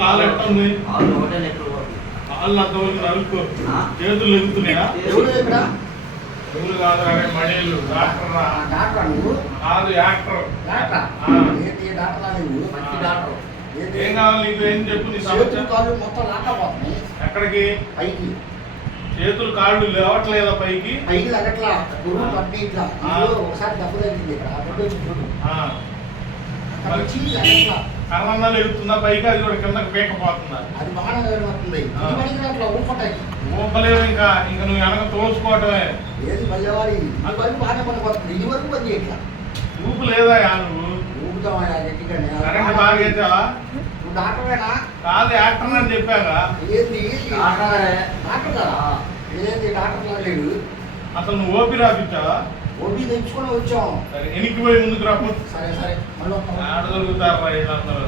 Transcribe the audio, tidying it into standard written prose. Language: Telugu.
కాలు ఎట్టుంది? కాళ్ళు అంతవరకు నలుపుకో. చేతులు ఎగుతున్నాయా? ఎవరు కాదు అరే మణిలు డాక్టర్ కాదు యాక్టర్. ఏం కావాలి నీకు? ఏం చెప్పు నీ సమస్య. ఎక్కడికి? చేతులు కాళ్ళు లేవట్లేదా పైకి? కర్ణాలు ఎగుతుందా పైకి? అది కూడా కిందకి పీకపోతుందా? ఊపలేవు. ఇంకా ఇంకా నువ్వు వెనక తోసుకోవటమే. ఊపు లేదా నువ్వు? కరెంట్ బాగా వేసావా? కాదు యాక్టర్ అని చెప్పాగా. అసలు నువ్వు ఓపీ రాపించావా? ఓపీ తెచ్చుకొని వచ్చాం. సరే ఎనికి పోయి ముందుకు రాకపోతే సరే సరే ఆడ దొరుకుతారా వీళ్ళందరూ?